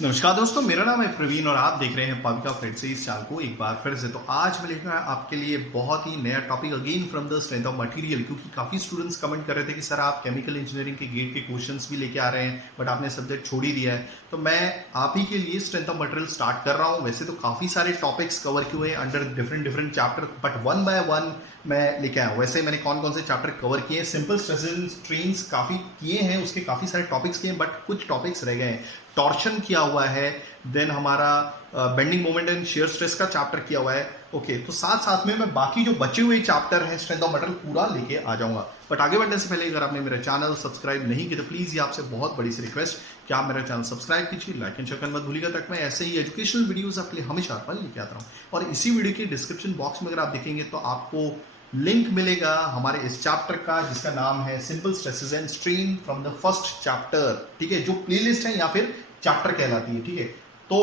नमस्कार दोस्तों, मेरा नाम है प्रवीण और आप देख रहे हैं पाविका फ्रेड से इस चाल को एक बार फिर से। तो आज मैं लेकर आया आपके लिए बहुत ही नया topic again from the strength of material, क्योंकि काफ़ी स्टूडेंट्स कमेंट कर रहे थे कि सर आप केमिकल इंजीनियरिंग के गेट के क्वेश्चंस भी लेके आ रहे हैं बट आपने सब्जेक्ट छोड़ ही दिया है। तो मैं आप ही के लिए स्ट्रेंथ ऑफ मटेरियल स्टार्ट कर रहा हूँ। वैसे तो काफ़ी सारे टॉपिक्स कवर किए हुए under different chapter, but one by one मैं लेके आया हूँ। वैसे मैंने कौन कौन से चैप्टर कवर किए हैं, सिंपल स्ट्रेसेस एंड स्ट्रेन्स काफ़ी किए हैं, उसके काफ़ी सारे टॉपिक्स किए हैं बट कुछ टॉपिक्स रह गए हैं। टॉर्शन किया हुआ है, देन हमारा bending moment and shear stress का चैप्टर किया हुआ है। ओके, तो साथ साथ में मैं बाकी जो बचे हुए चैप्टर हैं स्ट्रेंथ ऑफ मटेरियल पूरा लेके आ जाऊंगा। बट आगे बढ़ने से पहले अगर आपने मेरा चैनल सब्सक्राइब नहीं किया तो प्लीज़ ये आपसे बहुत बड़ी सी रिक्वेस्ट कि आप मेरा चैनल सब्सक्राइब कीजिए, लाइक एंड शेयर करना मत भूलिएगा, ताकि मैं ऐसे ही एजुकेशनल वीडियोस आपके लिए हमेशा पर लेके आता हूँ। और इसी वीडियो के डिस्क्रिप्शन बॉक्स में अगर आप देखेंगे तो आपको लिंक मिलेगा हमारे इस चैप्टर का, जिसका नाम है simple stresses and strain from the first chapter. ठीक है, जो प्लेलिस्ट है या फिर चैप्टर कहलाती है। ठीक है, तो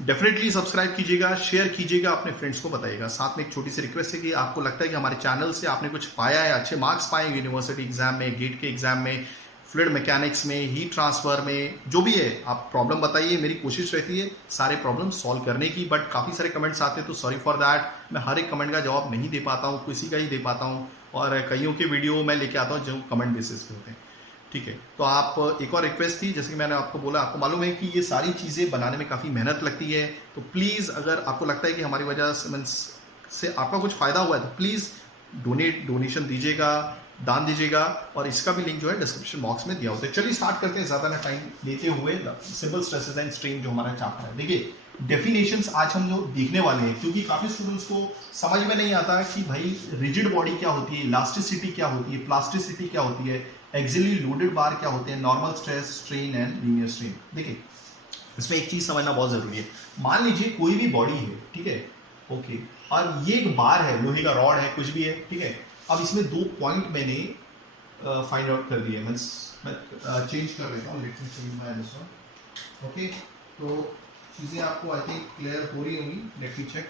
डेफिनेटली सब्सक्राइब कीजिएगा, शेयर कीजिएगा, अपने फ्रेंड्स को बताइएगा। साथ में एक छोटी सी रिक्वेस्ट है कि आपको लगता है कि हमारे चैनल से आपने कुछ पाया है, अच्छे मार्क्स पाए यूनिवर्सिटी एग्जाम में, गेट के एग्जाम में, फ्लूइड मैकेनिक्स में, हीट ट्रांसफर में, जो भी है आप प्रॉब्लम बताइए। मेरी कोशिश रहती है सारे प्रॉब्लम सॉल्व करने की, बट काफ़ी सारे कमेंट्स आते हैं तो सॉरी फॉर दैट। मैं हर एक कमेंट का जवाब नहीं दे पाता हूँ, किसी का ही दे पाता हूँ, और कईयों के वीडियो मैं लेके आता हूँ जो कमेंट बेसिस पे होते हैं। ठीक है, तो आप एक और रिक्वेस्ट थी, जैसे कि मैंने आपको बोला, आपको मालूम है कि ये सारी चीज़ें बनाने में काफ़ी मेहनत लगती है। तो प्लीज़ अगर आपको लगता है कि हमारी वजह से आपका कुछ फ़ायदा हुआ है तो प्लीज़ डोनेशन दीजिएगा, दान दीजिएगा, और इसका भी लिंक जो है डिस्क्रिप्शन बॉक्स में दिया होता है। चलिए स्टार्ट करते हैं ज़्यादा ना टाइम लेते हुए सिंपल स्ट्रेसेस एंड स्ट्रेन जो हमारा चैप्टर है। देखिए डेफिनेशंस आज हम जो देखने वाले हैं, क्योंकि काफ़ी स्टूडेंट्स को समझ में नहीं आता कि भाई रिजिड बॉडी क्या होती है, इलास्टिसिटी क्या होती है, प्लास्टिसिटी क्या होती है, एक्सियली लोडेड बार क्या होते हैं, normal stress, strain and linear strain. देखिए इसमें एक चीज़ समझना बहुत ज़रूरी है। मान लीजिए कोई भी बॉडी है, ठीक है, ओके, और ये एक बार है, लोहे का रॉड है, कुछ भी है, ठीक है। अब इसमें दो पॉइंट मैंने फाइंड आउट कर दिए, मैं चेंज कर लेता हूँ, let me change my this one. Okay, तो चीज़ें आपको आई थिंक क्लियर हो रही होंगी, लेट मी चेक।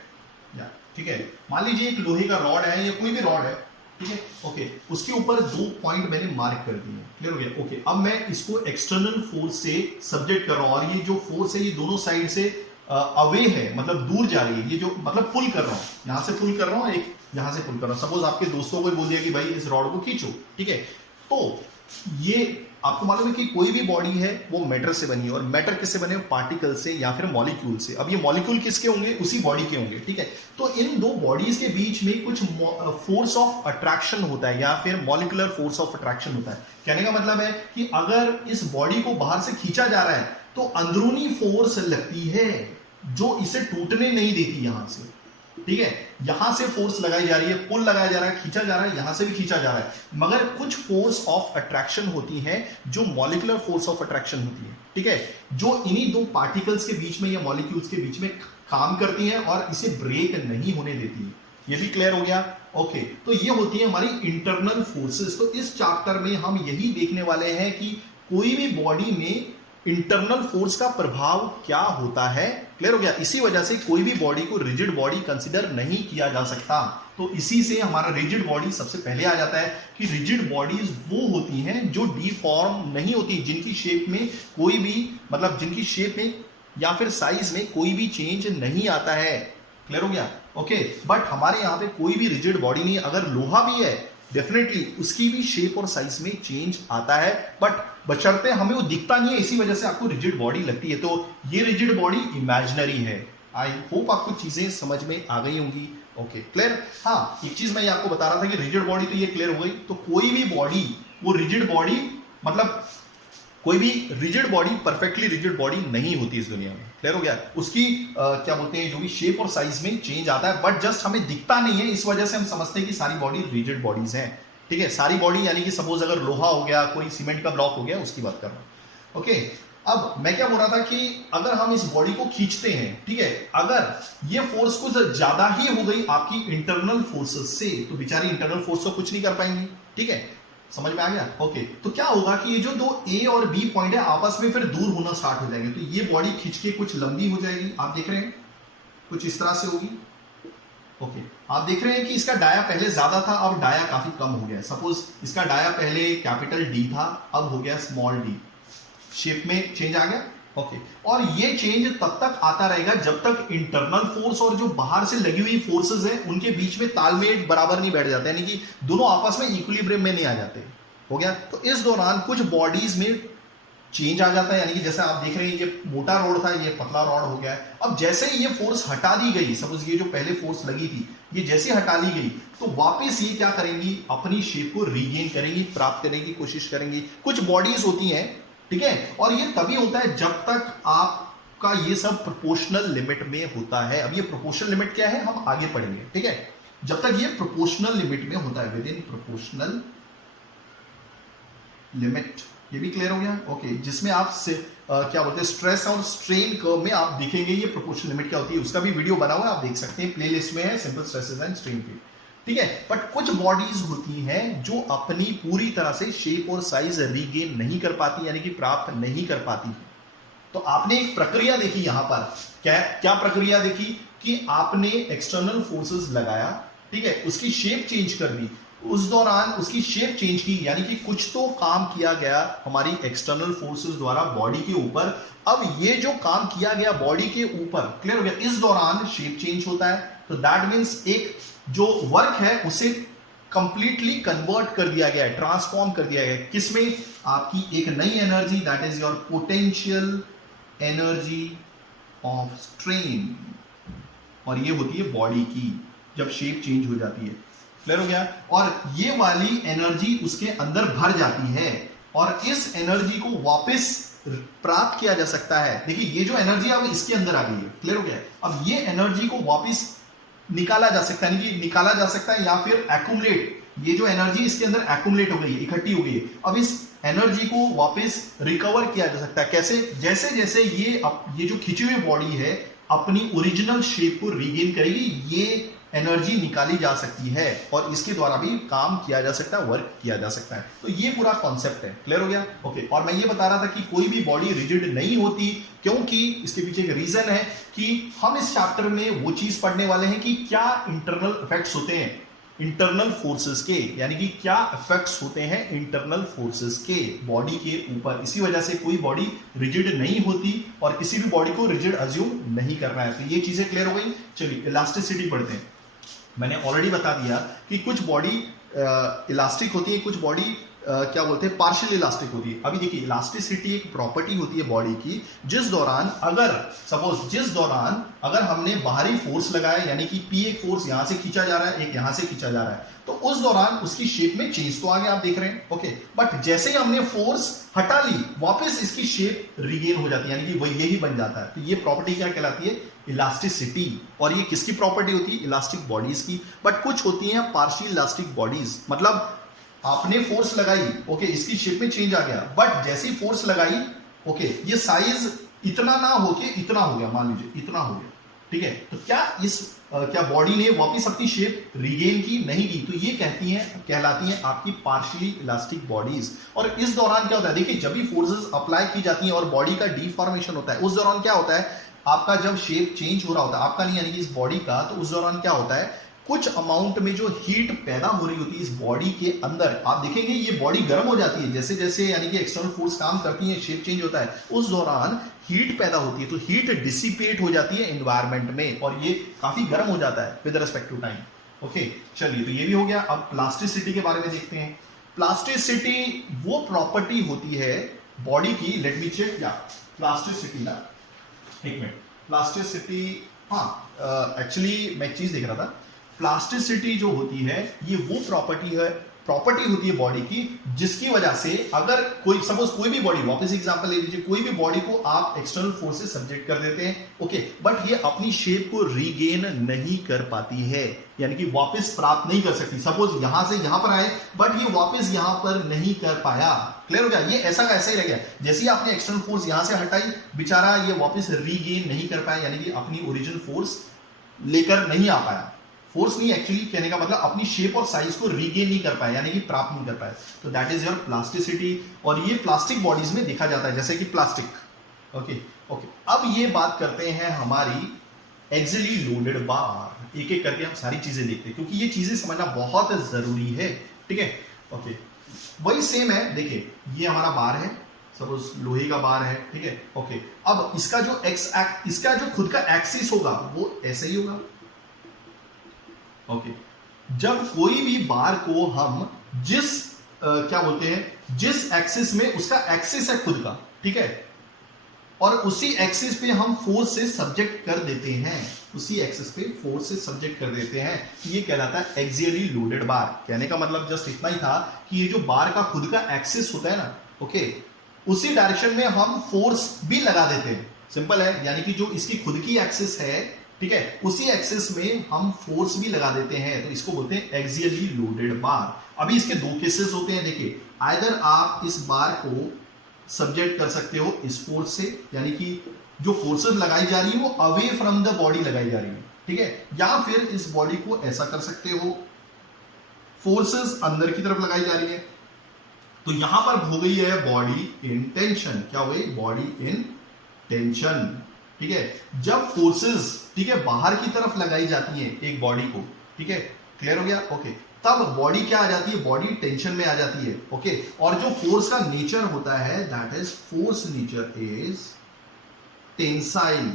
या ठीक है, मान लीजिए एक लोहे का रॉड है या कोई भी रॉड है, ठीक है, ओके, उसके ऊपर दो पॉइंट मैंने मार्क कर दिए, क्लियर हो गया। ओके, अब मैं इसको एक्सटर्नल फोर्स से सब्जेक्ट कर रहा हूँ, और ये जो फोर्स है ये दोनों साइड से अवे है, मतलब दूर जा रही है। ये जो मतलब पुल कर रहा हूँ, यहाँ से पुल कर रहा हूँ, एक यहाँ से पुल कर रहा हूँ। सपोज आपके दोस्तों को बोल दिया कि भाई इस रॉड को खींचो, ठीक है, तो ये आपको मालूम है कि कोई भी बॉडी है वो मैटर से बनी है, और मैटर किससे बने, पार्टिकल से या फिर मॉलिक्यूल से। अब ये मॉलिक्यूल किसके होंगे, उसी बॉडी के होंगे, ठीक है। तो इन दो बॉडीज के बीच में कुछ फोर्स ऑफ अट्रैक्शन होता है, या फिर मॉलिकुलर फोर्स ऑफ अट्रैक्शन होता है। कहने का मतलब है कि अगर इस बॉडी को बाहर से खींचा जा रहा है तो अंदरूनी फोर्स लगती है जो इसे टूटने नहीं देती यहां से, ठीक है। यहां से फोर्स लगाई जा रही है, पुल लगाया जा रहा है, खींचा जा रहा है, यहां से भी खींचा जा रहा है, मगर कुछ फोर्स ऑफ अट्रैक्शन होती है जो मॉलिकुलर फोर्स ऑफ अट्रैक्शन होती है, ठीक है, जो इन्हीं दो पार्टिकल्स के बीच में या मॉलिक्यूल्स के बीच में काम करती है और इसे ब्रेक नहीं होने देती है। ये भी क्लियर हो गया। ओके, तो ये होती है हमारी इंटरनल फोर्सेस। तो इस चैप्टर में हम यही देखने वाले हैं कि कोई भी बॉडी में इंटरनल फोर्स का प्रभाव क्या होता है, क्लियर हो गया। इसी वजह से कोई भी बॉडी को रिजिड बॉडी कंसीडर नहीं किया जा सकता। तो इसी से हमारा रिजिड बॉडी सबसे पहले आ जाता है कि रिजिड बॉडीज वो होती हैं जो डीफॉर्म नहीं होती, जिनकी शेप में कोई भी, मतलब जिनकी शेप में या फिर साइज में कोई भी चेंज नहीं आता है, क्लियर हो गया। ओके, बट हमारे यहाँ पे कोई भी रिजिड बॉडी नहीं। अगर लोहा भी है डेफिनेटली उसकी भी शेप और साइज में चेंज आता है, बट बशर्ते हमें वो दिखता नहीं है, इसी वजह से आपको रिजिड बॉडी लगती है। तो ये रिजिड बॉडी इमेजिनरी है। आई होप आपको चीजें समझ में आ गई होंगी। Okay, clear. हाँ, एक चीज मैं आपको बता रहा था कि रिजिड बॉडी तो ये क्लियर हो गई। तो कोई भी बॉडी, वो रिजिड बॉडी, मतलब कोई भी rigid body perfectly rigid body नहीं होती इस दुनिया में, क्लियर हो गया। उसकी क्या बोलते हैं, जो भी शेप और साइज में चेंज आता है, बट जस्ट हमें दिखता नहीं है, इस वजह से हम समझते हैं कि सारी बॉडी रिजिड बॉडीज हैं, ठीक है। सारी बॉडी यानी कि सपोज अगर लोहा हो गया, कोई सीमेंट का ब्लॉक हो गया, उसकी बात कर रहा हूं। ओके, अब मैं क्या बोल रहा था कि अगर हम इस बॉडी को खींचते हैं, ठीक है, अगर ये फोर्स कुछ ज्यादा ही हो गई आपकी इंटरनल फोर्सेस से, तो बेचारी इंटरनल फोर्स तो कुछ नहीं कर पाएंगी, ठीक है, समझ में आ गया। ओके, तो क्या होगा कि ये जो दो ए और बी पॉइंट है आपस में फिर दूर होना स्टार्ट हो जाएंगे। तो ये बॉडी खींच के कुछ लंबी हो जाएगी, आप देख रहे हैं कुछ इस तरह से होगी। ओके, आप देख रहे हैं कि इसका डाया पहले ज्यादा था, अब डाया काफी कम हो गया। सपोज इसका डाया पहले कैपिटल डी था, अब हो गया स्मॉल डी, शेप में चेंज आ गया, ओके और ये चेंज तब तक आता रहेगा जब तक इंटरनल फोर्स और जो बाहर से लगी हुई फोर्सेस है उनके बीच में तालमेल बराबर नहीं बैठ जाता, यानी कि दोनों आपस में इक्विलिब्रियम में नहीं आ जाते। हो गया। तो इस दौरान कुछ बॉडीज में चेंज आ जाता है, यानी कि जैसे आप देख रहे हैं ये मोटा रॉड था, ये पतला रॉड हो गया है। अब जैसे ही ये फोर्स हटा दी गई, सपोज ये जो पहले फोर्स लगी थी ये जैसे हटा ली गई, तो वापस ये क्या करेंगी, अपनी शेप को रीगेन करेंगी, प्राप्त करने की कोशिश करेंगी। कुछ बॉडीज होती हैं, ठीक है, और ये तभी होता है जब तक आपका ये सब प्रोपोर्शनल लिमिट में होता है। अब ये प्रोपोर्शनल लिमिट क्या है हम आगे पढ़ेंगे, ठीक है। जब तक ये प्रोपोर्शनल लिमिट में होता है, विद इन प्रोपोर्शनल लिमिट, ये भी क्लियर हो गया। ओके जिसमें आप से क्या बोलते हैं स्ट्रेस और स्ट्रेन कर्व में आप देखेंगे ये प्रोपोर्शनल लिमिट क्या होती है, उसका भी वीडियो बना हुआ है, आप देख सकते हैं, प्लेलिस्ट में है, सिंपल स्ट्रेसेस एंड स्ट्रेन की, ठीक है। बट कुछ बॉडीज होती हैं जो अपनी पूरी तरह से शेप और साइज रीगेन नहीं कर पाती, यानी कि प्राप्त नहीं कर पाती। तो आपने एक प्रक्रिया देखी यहां पर, क्या क्या प्रक्रिया देखी कि आपने एक्सटर्नल फोर्सेस लगाया, ठीक है, उसकी शेप चेंज कर दी, उस दौरान उसकी शेप चेंज की, यानी कि कुछ तो काम किया गया हमारी एक्सटर्नल फोर्सेस द्वारा बॉडी के ऊपर। अब ये जो काम किया गया बॉडी के ऊपर, क्लियर हो गया, इस दौरान शेप चेंज होता है। तो दैट मीन्स एक जो वर्क है उसे कंप्लीटली कन्वर्ट कर दिया गया है, ट्रांसफॉर्म कर दिया गया है, किसमें, आपकी एक नई energy, that is your potential energy of strain, और ये होती है बॉडी की जब शेप चेंज हो जाती है। क्लियर हो गया। और ये वाली एनर्जी उसके अंदर भर जाती है और इस एनर्जी को वापस प्राप्त किया जा सकता है। देखिए ये जो एनर्जी अब इसके अंदर आ गई है, क्लियर हो गया। अब ये एनर्जी को वापस निकाला जा सकता है, यानी कि निकाला जा सकता है या फिर एक्यूमुलेट, ये जो एनर्जी इसके अंदर एक्यूमुलेट हो गई है, इकट्ठी हो गई है, अब इस एनर्जी को वापस रिकवर किया जा सकता है। कैसे, जैसे जैसे ये जो खिंची हुई बॉडी है अपनी ओरिजिनल शेप को रीगेन करेगी, ये एनर्जी निकाली जा सकती है और इसके द्वारा भी काम किया जा सकता है, वर्क किया जा सकता है। तो ये पूरा कॉन्सेप्ट है, क्लियर हो गया। ओके और मैं ये बता रहा था कि कोई भी बॉडी रिजिड नहीं होती, क्योंकि इसके पीछे एक रीजन है कि हम इस चैप्टर में वो चीज पढ़ने वाले हैं कि क्या इंटरनल इफेक्ट्स होते हैं इंटरनल फोर्सेस के, यानी कि क्या इफेक्ट्स होते हैं इंटरनल फोर्सेस के बॉडी के ऊपर। इसी वजह से कोई बॉडी रिजिड नहीं होती और किसी भी बॉडी को रिजिड अज्यूम नहीं करना है। तो ये चीजें क्लियर हो गई। चलिए इलास्टिसिटी पढ़ते हैं। मैंने ऑलरेडी बता दिया कि कुछ बॉडी इलास्टिक होती है, कुछ बॉडी क्या बोलते हैं पार्शियल इलास्टिक होती है। अभी देखिए इलास्टिसिटी एक प्रॉपर्टी होती है बॉडी की, जिस दौरान अगर हमने बाहरी फोर्स लगाया, यानी कि P एक फोर्स यहां से खींचा जा रहा है, एक यहां से खींचा जा रहा है, तो उस दौरान उसकी शेप में चेंज तो आ गया, आप देख रहे हैं, ओके। बट जैसे ही हमने फोर्स हटा ली वापस इसकी शेप रिगेन हो जाती है, यानी कि वो यही बन जाता है। तो ये प्रॉपर्टी क्या कहलाती है, इलास्टिसिटी। और ये किसकी प्रॉपर्टी होती है, इलास्टिक बॉडीज की। बट कुछ होती हैं पार्शियल इलास्टिक बॉडीज, मतलब आपने फोर्स लगाई, ओके, इसकी शेप में चेंज आ गया, बट जैसी फोर्स लगाई, ओके, ये साइज इतना ना होके इतना हो गया, मान लीजिए इतना हो गया, ठीक है। तो क्या बॉडी ने वापस अपनी शेप रिगेन की, नहीं की, तो ये कहलाती हैं आपकी पार्शियली इलास्टिक बॉडीज। और इस दौरान क्या होता है, देखिए जब भी फोर्सेस अप्लाई की जाती हैं और बॉडी का डिफॉर्मेशन होता है, उस दौरान क्या होता है, आपका जब शेप चेंज हो रहा होता है, आपका नहीं यानी कि इस बॉडी का, तो उस दौरान क्या होता है, कुछ अमाउंट में जो हीट पैदा हो रही होती है इस बॉडी के अंदर, आप देखेंगे ये बॉडी गर्म हो जाती है जैसे जैसे, यानी कि एक्सटर्नल फोर्स काम करती है, शेप चेंज होता है, उस दौरान हीट पैदा होती है, तो हीट डिसिपेट हो जाती है एनवायरमेंट में और ये काफी गर्म हो जाता है with respect to time. Okay चलिए, तो ये भी हो गया। अब प्लास्टिसिटी के बारे में देखते हैं। प्लास्टिसिटी वो प्रॉपर्टी होती है बॉडी की, लेट मी चेक, या प्लास्टिसिटी ना, एक मिनट, प्लास्टिसिटी, हाँ एक्चुअली मैं एक चीज देख रहा था। प्लास्टिसिटी जो होती है ये वो प्रॉपर्टी होती है बॉडी की, जिसकी वजह से अगर सपोज कोई भी बॉडी, वापस एग्जांपल ले लीजिए, कोई भी बॉडी को आप एक्सटर्नल फोर्स से सब्जेक्ट कर देते हैं, ओके, बट ये अपनी शेप को रीगेन नहीं कर पाती है, यानी कि वापस प्राप्त नहीं कर सकती। सपोज यहां से यहां पर आए बट ये वापस यहां पर नहीं कर पाया, क्लियर हो गया, ये ऐसा का ऐसा ही रह गया। जैसे ही आपने एक्सटर्नल फोर्स यहां से हटाई, बेचारा ये वापस रीगेन नहीं कर पाया, यानी कि अपनी ओरिजिनल फोर्स लेकर नहीं आ पाया। फोर्स नहीं, एक्चुअली कहने का मतलब अपनी शेप और साइज को रीगेन नहीं कर पाया, यानी कि प्राप्त नहीं कर पाया। तो दैट इज योर प्लास्टिसिटी, और ये प्लास्टिक बॉडीज में देखा जाता है, जैसे कि प्लास्टिक। ओके। अब ये बात करते हैं हमारी एक्सियली लोडेड बार, एक एक करके हम सारी चीजें देखते हैं क्योंकि ये चीजें समझना बहुत जरूरी है, ठीक है। ओके, वही सेम है, देखिए ये हमारा बार है, सपोज लोहे का बार है, ठीक है, ओके। अब इसका जो इसका जो खुद का एक्सिस होगा वो ऐसे ही होगा, ओके। जब कोई भी बार को हम जिस क्या बोलते हैं, जिस एक्सिस में उसका एक्सिस है खुद का, ठीक है, और उसी एक्सिस पे हम फोर्स से सब्जेक्ट कर देते हैं, उसी एक्सिस पे फोर्स से सब्जेक्ट कर देते हैं, ये कहलाता है एक्सियली लोडेड बार। कहने का मतलब जस्ट इतना ही था कि ये जो बार का खुद का एक्सिस होता है ना, ओके, उसी डायरेक्शन में हम फोर्स भी लगा देते हैं, सिंपल है। यानी कि जो इसकी खुद की एक्सिस है, ठीक है, उसी एक्सिस में हम फोर्स भी लगा देते हैं, तो इसको बोलते हैं एक्सियली लोडेड बार। अभी इसके दो केसेस होते हैं, देखिए, आइदर आप इस बार को सब्जेक्ट कर सकते हो इस फोर्स से, यानी कि जो फोर्सेस लगाई जा रही है वो अवे फ्रॉम द बॉडी लगाई जा रही है, ठीक है, या फिर इस बॉडी को ऐसा कर सकते हो, फोर्सेस अंदर की तरफ लगाई जा रही है। तो यहां पर हो गई है बॉडी इन टेंशन। क्या हो गई? बॉडी इन टेंशन, ठीक है। जब फोर्सेस, ठीक है, बाहर की तरफ लगाई जाती है एक बॉडी को, ठीक है, क्लियर हो गया, ओके, तब बॉडी क्या आ जाती है? बॉडी टेंशन में आ जाती है, ओके। और जो फोर्स का नेचर होता है, that is force nature is tensile,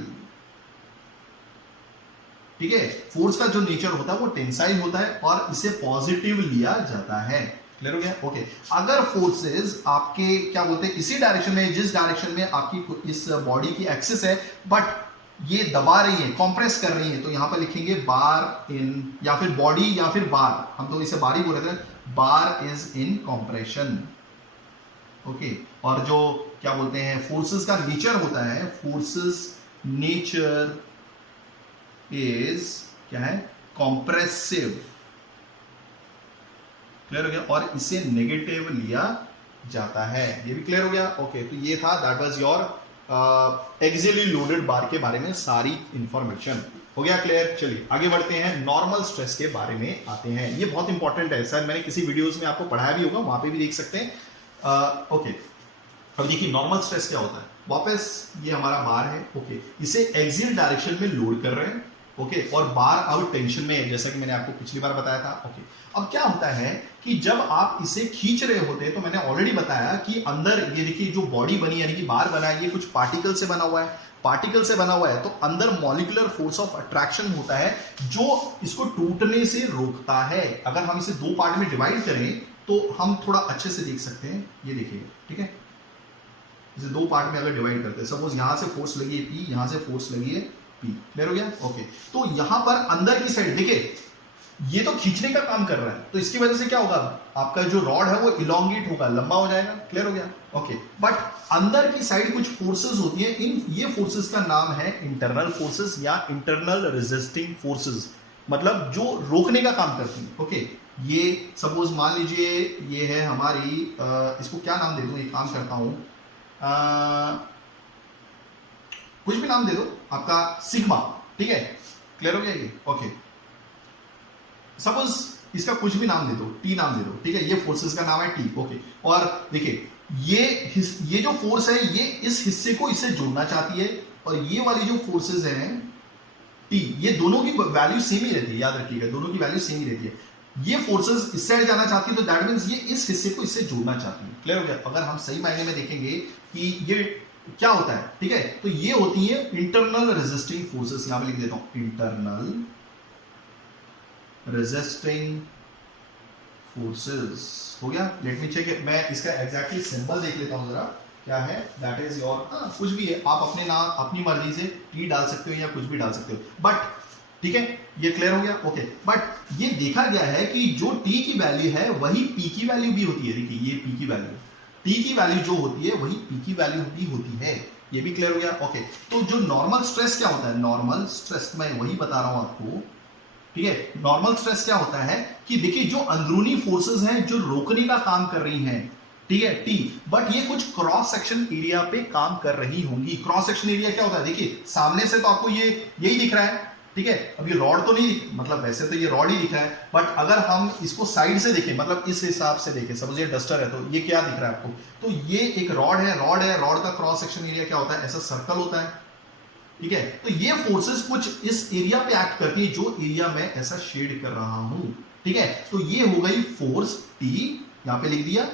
ठीक है। फोर्स का जो नेचर होता है वो टेंसाइल होता है और इसे पॉजिटिव लिया जाता है। क्लियर हो गया, ओके। अगर फोर्सेस आपके क्या बोलते हैं इसी डायरेक्शन में, जिस डायरेक्शन में आपकी इस बॉडी की एक्सिस है, बट ये दबा रही है, कंप्रेस कर रही है, तो यहां पर लिखेंगे बार इन, या फिर बॉडी या फिर बार, हम तो इसे बार ही बोल रहे थे, bar is in compression, okay. और जो क्या बोलते हैं फोर्सेस का नेचर होता है, फोर्सेस नेचर इज क्या है? कंप्रेसिव। क्लियर हो गया, और इसे नेगेटिव लिया जाता है। ये भी क्लियर हो गया, ओके। तो ये था, that was your axially loaded bar के बारे में सारी इंफॉर्मेशन। हो गया क्लियर? चलिए आगे बढ़ते हैं, नॉर्मल स्ट्रेस के बारे में आते हैं। ये बहुत इंपॉर्टेंट है, शायद मैंने किसी वीडियोस में आपको पढ़ाया भी होगा, वहां पे भी देख सकते हैं, ओके। अब देखिए नॉर्मल स्ट्रेस क्या होता है। वापस ये हमारा बार है, ओके, इसे एक्सियल डायरेक्शन में लोड कर रहे हैं, ओके, और बार अब टेंशन में है, जैसा कि मैंने आपको पिछली बार बताया था, ओके। अब क्या होता है कि जब आप इसे खींच रहे होते हैं, तो मैंने ऑलरेडी बताया कि अंदर ये देखिए जो बॉडी बनी, यानी कि बार बना है, ये कुछ पार्टिकल से बना हुआ है, पार्टिकल से बना हुआ है, तो अंदर मॉलिक्यूलर फोर्स ऑफ अट्रैक्शन होता है जो इसको टूटने से रोकता है। अगर हम इसे दो पार्ट में डिवाइड करें तो हम थोड़ा अच्छे से देख सकते हैं, ये देखिएगा, ठीक है। इसे दो पार्ट में अगर डिवाइड करते हैं, सपोज यहां से फोर्स लगी है P, यहां से फोर्स लगी है P, क्लियर हो गया, ओके। तो यहां पर अंदर की साइड देखिए, ये तो खींचने का काम कर रहा है, तो इसकी वजह से क्या होगा? आपका जो रॉड है वो इलोंगेट होगा, लंबा हो जाएगा, क्लियर हो गया, ओके। बट अंदर की साइड कुछ फोर्सेस होती हैं, इन ये फोर्सेस का नाम है इंटरनल फोर्सेस या इंटरनल रेजिस्टिंग फोर्सेस, मतलब जो रोकने का काम करती हैं, ओके। ये सपोज मान लीजिए ये है हमारी, इसको क्या नाम दे दूं, एक काम करता हूं, कुछ भी नाम दे दो आपका, सिग्मा, ठीक है, क्लियर हो गया ये, ओके। सपोज इसका कुछ भी नाम दे दो, टी नाम दे दो, ठीक है, ये फोर्सेस का नाम है टी, ओके। और देखिए ये जो फोर्स है ये इस हिस्से को इससे जोड़ना चाहती है, और ये वाली जो फोर्सेस हैं टी, ये दोनों की वैल्यू सेम ही रहती है, याद रखिएगा, दोनों की वैल्यू सेम ही रहती है। ये फोर्सेस इस साइड जाना चाहती है, तो दैट मींस ये इस हिस्से को इससे जोड़ना चाहती है, क्लियर हो गया। अगर हम सही मायने में देखेंगे कि ये क्या होता है, ठीक है, तो ये होती है इंटरनल रेजिस्टिंग फोर्सेस, यहां पे लिख देता हूं, इंटरनल रेजिस्टिंग फोर्सेस। हो गया, लेट मी चेक, मैं इसका एग्जैक्टली सिंबल देख लेता हूं जरा, क्या है, दैट इज योर, कुछ भी है, आप अपने नाम अपनी मर्जी से टी डाल सकते हो या कुछ भी डाल सकते हो, बट ठीक है, ये क्लियर हो गया, ओके। बट ये देखा गया है कि जो टी की वैल्यू है वही पी की वैल्यू भी होती है। देखिए ये पी की वैल्यू, टी की वैल्यू जो होती है वही पी की वैल्यू भी होती है, ये भी क्लियर हो गया, ओके। तो जो नॉर्मल स्ट्रेस क्या होता है, नॉर्मल स्ट्रेस मैं वही बता रहा हूं आपको, ठीक है। नॉर्मल स्ट्रेस क्या होता है कि देखिए जो अंदरूनी फोर्सेस हैं जो रोकने का काम कर रही हैं, ठीक है, टी, बट ये कुछ क्रॉस सेक्शन एरिया पे काम कर रही होंगी। क्रॉस सेक्शन एरिया क्या होता है, देखिए सामने से तो आपको ये यही दिख रहा है, ठीक है, अब ये रॉड तो नहीं, मतलब वैसे तो ये रॉड ही दिख रहा है, बट अगर हम इसको साइड से देखें, मतलब इस हिसाब से देखें, सपोज ये डस्टर है, तो ये क्या दिख रहा है आपको, तो ये एक रॉड है, रॉड का क्रॉस सेक्शन एरिया क्या होता है, ऐसा सर्कल होता है, ठीक है। तो ये फोर्सेस कुछ इस एरिया पे एक्ट करती है, जो एरिया में ऐसा शेड कर रहा हूं, ठीक है। तो ये हो गई फोर्स टी, यहां पे लिख दिया,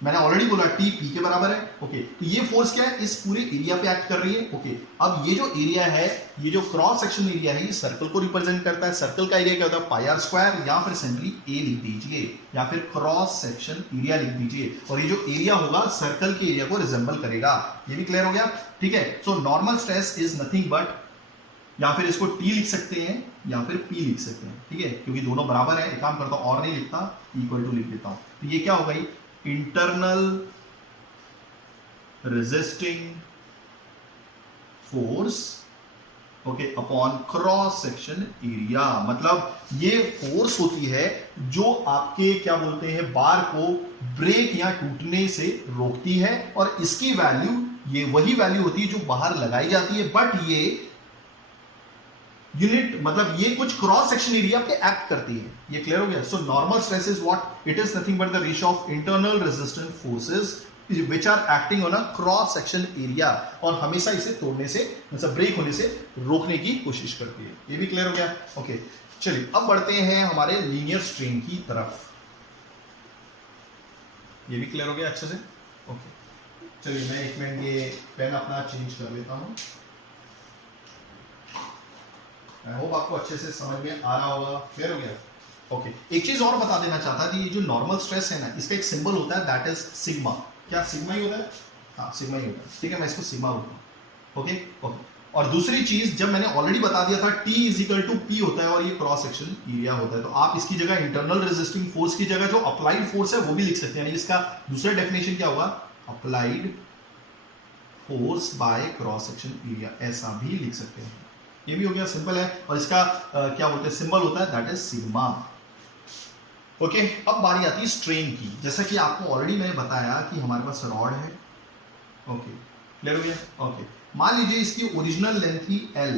मैंने ऑलरेडी बोला टी पी के बराबर है। ओके, तो ये फोर्स क्या है, इस पूरे एरिया पे एक्ट कर रही है। ओके, अब ये जो एरिया है, ये जो क्रॉस सेक्शन एरिया है, ये सर्कल को रिप्रेजेंट करता है। सर्कल का एरिया क्या होता है, पाई आर स्क्वायर, या फिर सिंपली ए लिख दीजिए, या फिर क्रॉस सेक्शन एरिया लिख दीजिए। और ये जो एरिया होगा सर्कल के एरिया को रिजेंबल करेगा। ये भी क्लियर हो गया, ठीक है। सो normal stress is nothing but, या फिर इसको टी लिख सकते हैं या फिर पी लिख सकते हैं, ठीक है, क्योंकि दोनों बराबर है। एक काम करता हूं, और नहीं लिखता, इक्वल टू लिख देता हूं। तो ये क्या हो गई, internal resisting force, okay, upon cross section area. मतलब ये फोर्स होती है जो आपके क्या बोलते हैं, बार को ब्रेक या टूटने से रोकती है, और इसकी वैल्यू, ये वही वैल्यू होती है जो बाहर लगाई जाती है, बट ये यूनिट, मतलब ये कुछ क्रॉस सेक्शन एरिया पे एक्ट करती है। ये क्लियर हो गया। So normal stress is what, it is nothing but the ratio of internal resistance forces which are acting on a cross section area, और हमेशा इसे तोड़ने से, मतलब ब्रेक होने से रोकने की कोशिश करती है। ये भी क्लियर हो गया। ओके, चलिए अब बढ़ते हैं हमारे लीनियर स्ट्रेन की तरफ। ये भी क्लियर हो गया अच्छे से। ओके, चलिए मैं एक मिनट ये पेन अपना चेंज कर लेता हूं। आई होप आपको अच्छे से समझ में आ रहा होगा, क्लियर हो गया। ओके, एक चीज और बता देना चाहता था, ये जो नॉर्मल स्ट्रेस है ना, इसका एक सिंबल होता है, दैट इज सिग्मा। क्या सिग्मा ही होता है? हाँ, सिग्मा ही होता है, ठीक है, मैं इसको सिग्मा बोलता हूँ। Okay, okay. और दूसरी चीज, जब मैंने ऑलरेडी बता दिया था T is equal to P होता है, और ये क्रॉस सेक्शन एरिया होता है, तो आप इसकी जगह इंटरनल रेजिस्टिंग फोर्स की जगह जो अप्लाइड फोर्स है वो भी लिख सकते हैं। यानी इसका दूसरा डेफिनेशन क्या होगा, applied force by cross section area, ऐसा भी लिख सकते हैं। ये भी हो गया, सिंपल है। और इसका क्या बोलते हैं, सिंबल होता है, दैट इज सिग्मा। ओके, अब बारी आती है स्ट्रेन की। जैसा कि आपको ऑलरेडी मैंने बताया कि हमारे पास रॉड है। ओके, क्लियर हो गया। ओके, मान लीजिए इसकी ओरिजिनल लेंथ थी L,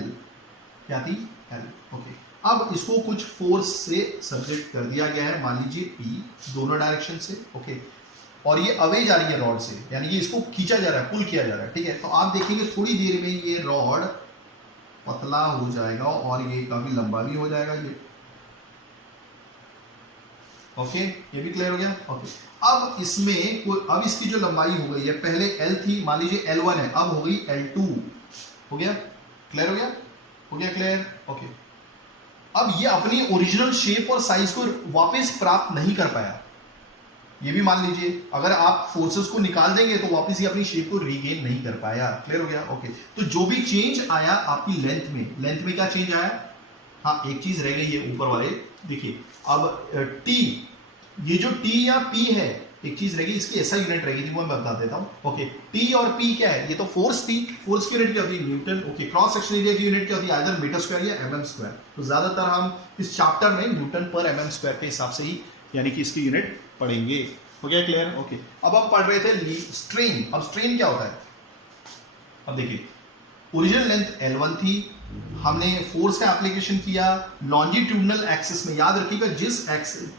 क्या थी, L। ओके, अब इसको कुछ फोर्स से सब्जेक्ट कर दिया गया है, मान लीजिए P, दोनों डायरेक्शन से। ओके, और ये अवे जा रही है रॉड से, यानी कि इसको खींचा जा रहा है, पुल किया जा रहा है, ठीक है। तो आप देखेंगे थोड़ी देर में ये रॉड पतला हो जाएगा और ये काफी लंबा भी हो जाएगा ये। ओके, ये भी क्लियर हो गया। ओके, अब इसमें अब इसकी जो लंबाई हो गई है, पहले L थी, मान लीजिए L1 है, अब हो गई L2, हो गया, क्लियर हो गया, हो गया क्लियर। ओके, अब ये अपनी ओरिजिनल शेप और साइज को वापस प्राप्त नहीं कर पाया। ये भी मान लीजिए, अगर आप फोर्सेस को निकाल देंगे तो वापस ये अपनी शेप को रीगेन नहीं कर पाया। क्लियर हो गया। ओके, तो जो भी चेंज आया आपकी लेंथ में क्या चेंज आया, हाँ एक चीज रह गई है ऊपर वाले, देखिए अब T, ये जो T या P है, एक चीज रह गई, इसकी ऐसा यूनिट रहेगी, वो मैं बता देता हूं। ओके, T और P क्या है, ये तो फोर्स थी, फोर्स की यूनिट क्या होती है, Newton. Okay, cross section area की यूनिट क्या होती है, आइदर मीटर स्क्वायर या mm स्क्वायर। तो ज्यादातर हम इस चैप्टर में न्यूटन पर mm स्क्वायर के हिसाब से ही, यानी कि इसकी यूनिट पढ़ेंगे। हो गया क्लियर। ओके, अब हम पढ़ रहे थे स्ट्रेन। अब स्ट्रेन क्या होता है, अब देखिए ओरिजिनल लेंथ L1 थी, हमने फोर्स का एप्लीकेशन किया लॉन्जिट्यूडनल एक्सिस में। याद रखिएगा, जिस एक्सिस,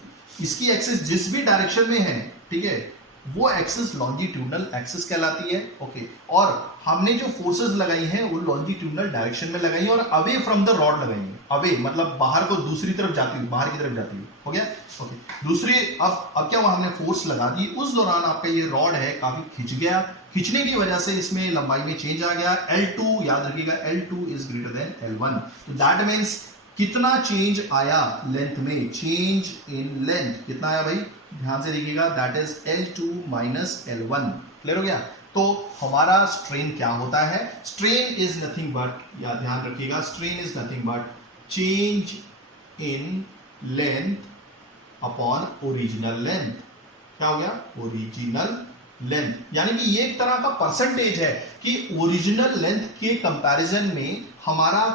इसकी एक्सिस जिस भी डायरेक्शन में है, ठीक है, वो एक्सिस लॉन्जिट्यूडनल एक्सिस कहलाती है। ओके, और हमने जो फोर्सेस लगाई हैं वो लॉन्जिट्यूडनल डायरेक्शन में लगाई हैं और अवे फ्रॉम द रॉड लगाई हैं। अवे मतलब बाहर को, दूसरी तरफ जाती हुई, बाहर की तरफ जाती हुई। हो गया। ओके, दूसरी, अब क्या हुआ, हमने फोर्स लगा दी, उस दौरान आपका ये रॉड है काफी खिंच गया, खिंचने की वजह से इसमें लंबाई में चेंज आ गया। L2, याद रखिएगा L2 is greater than L1। तो दैट मीन्स कितना चेंज आया लेंथ में, चेंज इन लेंथ कितना आया भाई, ध्यान से देखिएगा, that is L2 minus L1। Clear हो गया। तो हमारा स्ट्रेन क्या होता है, स्ट्रेन इज नथिंग बट, या ध्यान रखिएगा, strain is nothing but change in length upon original length. क्या हो गया, ओरिजिनल लेंथ, यानी कि ये एक तरह का परसेंटेज है कि ओरिजिनल लेंथ के कंपैरिजन में हमारा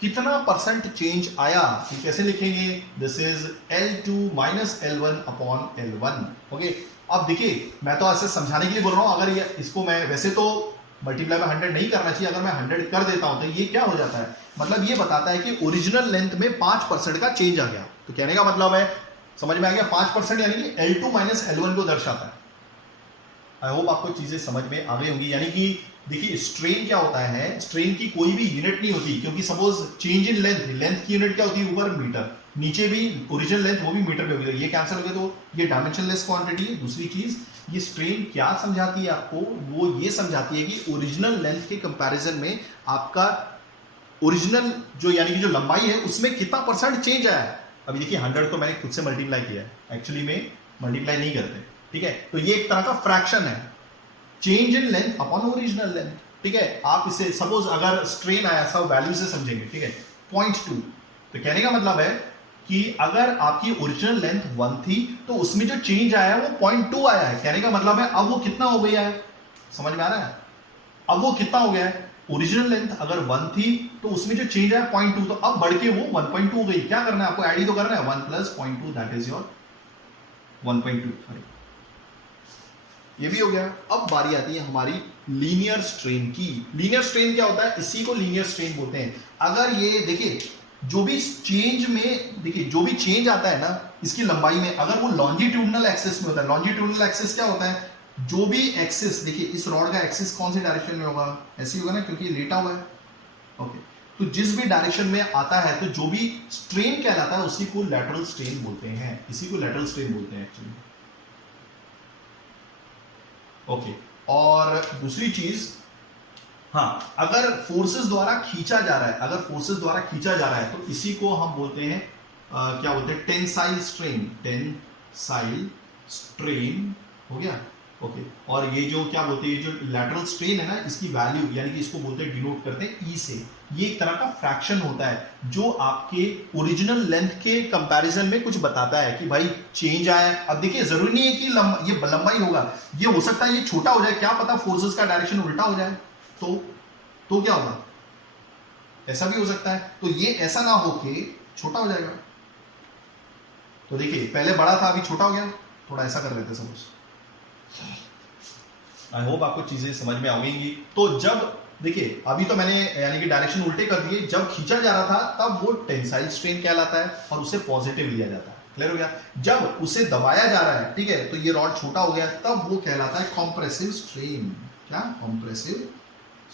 कितना परसेंट चेंज आया। तो कैसे लिखेंगे, this is L2 minus L1 upon L1। Okay, अब देखिए मैं तो ऐसे समझाने के लिए बोल रहा हूं, अगर ये इसको मैं वैसे तो मल्टीप्लाई बाय 100 नहीं करना चाहिए, अगर मैं 100 कर देता हूं तो ये क्या हो जाता है, मतलब ये बताता है कि ओरिजिनल लेंथ में 5% का चेंज आ गया। तो कहने का मतलब है, समझ में आ गया, 5% यानी कि L2 माइनस L1 को दर्शाता है। आई होप आपको चीजें समझ में आ गई होंगी। यानी कि देखिए स्ट्रेन क्या होता है, स्ट्रेन की कोई भी यूनिट नहीं होती, क्योंकि suppose change in length, length की यूनिट क्या होती है ऊपर मीटर, नीचे भी ओरिजिनल लेंथ वो भी मीटर में होगी, तो ये कैंसिल हो गया, तो ये डायमेंशनलेस क्वांटिटी है। दूसरी चीज, ये स्ट्रेन क्या समझाती है आपको, वो ये समझाती है कि ओरिजिनल लेंथ के कंपैरिजन में आपका ओरिजिनल जो यानी कि जो लंबाई है उसमें कितना परसेंट चेंज आया है। अभी देखिए 100 तो मैंने खुद से मल्टीप्लाई किया है, एक्चुअली में मल्टीप्लाई नहीं करते, ठीक है। तो ये एक तरह का फ्रैक्शन है, change in length upon original length, ठीक है। आप इसे सपोज अगर स्ट्रेन आया सब वैल्यू से समझेंगे, ठीक है, 0.2, तो कहने का मतलब है कि अगर आपकी ओरिजिनल लेंथ 1 थी तो उसमें जो चेंज आया है वो 0.2 आया है। कहने का मतलब है अब वो कितना हो गया है, समझ में आ रहा है, अब वो कितना हो गया है, ओरिजिनल लेंथ अगर 1 थी तो उसमें जो चेंज आया 0.2, तो अब बढ़ के वो 1.2 हो गई। क्या करना है आपको, ऐड ही तो करना है, 1 plus 0.2 that is your 1.2, sorry, ये भी हो गया। अब बारी आती है हमारी लीनियर स्ट्रेन की। लीनियर स्ट्रेन क्या होता है, इसी को लीनियर स्ट्रेन बोलते हैं। अगर ये देखिए जो भी चेंज में, देखिए जो भी चेंज आता है ना इसकी लंबाई में, अगर वो लॉन्जिट्यूडनल एक्सिस में होता है, लॉन्जिट्यूडनल एक्सिस क्या होता है, जो भी एक्सिस, देखिए इस रॉड का एक्सिस कौन सी डायरेक्शन में होगा, ऐसी होगा ना, क्योंकि लेटा हुआ है, ओके। तो जिस भी डायरेक्शन में आता है तो जो भी स्ट्रेन कहलाता है उसी को लैटरल स्ट्रेन बोलते हैं, इसी को लैटरल स्ट्रेन बोलते हैं एक्चुअली, ओके। और दूसरी चीज, हाँ, अगर फोर्सेस द्वारा खींचा जा रहा है, अगर फोर्सेस द्वारा खींचा जा रहा है तो इसी को हम बोलते हैं क्या बोलते हैं, टेंसाइल स्ट्रेन, टेंसाइल स्ट्रेन हो गया, ओके। और ये जो क्या बोलते हैं, जो लैटरल स्ट्रेन है ना, इसकी वैल्यू यानी कि इसको बोलते हैं, डिनोट करते हैं ई से। ये एक तरह का फ्रैक्शन होता है जो आपके ओरिजिनल लेंथ के कंपैरिजन में कुछ बताता है कि भाई चेंज आया है। अब देखिए जरूरी नहीं है कि ये लंबाई होगा, ये हो सकता है ये छोटा हो जाए, क्या पता फोर्सेस का डायरेक्शन उल्टा हो जाए, तो क्या होगा, ऐसा भी हो सकता है। तो ये ऐसा ना हो कि छोटा हो जाएगा, तो देखिए पहले बड़ा था अभी छोटा हो गया, थोड़ा ऐसा कर लेते सपोज। आई होप आपको चीजें समझ में आएंगी। तो जब देखिए अभी तो मैंने यानी कि डायरेक्शन उल्टे कर दिए, जब खींचा जा रहा था तब वो टेंसाइल स्ट्रेन कहलाता है और उसे पॉजिटिव लिया जाता है, क्लियर हो गया। जब उसे दबाया जा रहा है, ठीक है, तो ये रॉड छोटा हो गया, तब वो कहलाता है कॉम्प्रेसिव स्ट्रेन, क्या, कॉम्प्रेसिव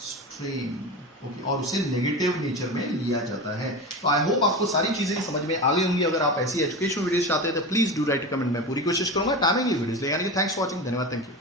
स्ट्रेन, ओके। और उसे नेगेटिव नेचर में लिया जाता है। तो आई होप आपको सारी चीजें समझ में आ गई होंगी। अगर आप ऐसी एजुकेशनल वीडियोस चाहते हैं तो प्लीज डू राइट कमेंट, मैं पूरी कोशिश करूंगा टाइमिंगली वीडियोस ले, यानी कि थैंक्स फॉर वॉचिंग, धन्यवाद, थैंक यू।